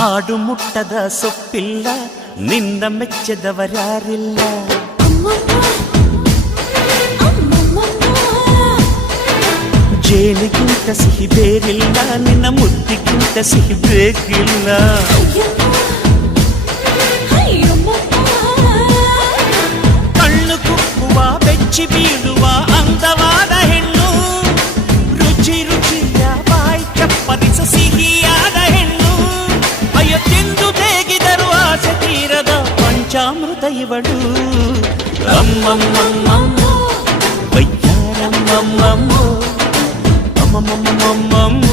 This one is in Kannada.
ಆಡು ಮುಟ್ಟದ ಸೊಪ್ಪಿಲ್ಲ ನಿನ್ನ ಮೆಚ್ಚದವರ್ಯಾರಿಲ್ಲ ಜೇನಿಗಿಂತ ಸಿಹಿ ಬೇರಿಲ್ಲ ನಿನ್ನ ಮುದ್ದಿಗಿಂತ ಸಿಹಿ ಬೇಕಿಲ್ಲ ಕಣ್ಣು ಕುಕ್ಕುವ ಬೆಚ್ಚಿ ಬೀಳುವ ಅಂದವಾದ ಹೆಣ್ಣು ರುಚಿ ರುಚಿಯ ಬಾಯಿ ಚಪ್ಪರಿಸ ಸಿಹಿಯಾದ ಹೆಣ್ಣು ಅಯ್ಯೋ ತಿಂದು ತೇಗಿದರು ಆಸೆ ತೀರದ ಪಂಚಾಮೃತ ಇವಳು ಅಮ್ಮಮ್ಮಮ್ಮಮ್ಮ ವೈದ್ಯಾರಮ್ಮಮ್ಮಮ್ಮ ಅಮ್ಮಮ್ಮಮ್ಮಮ್ಮ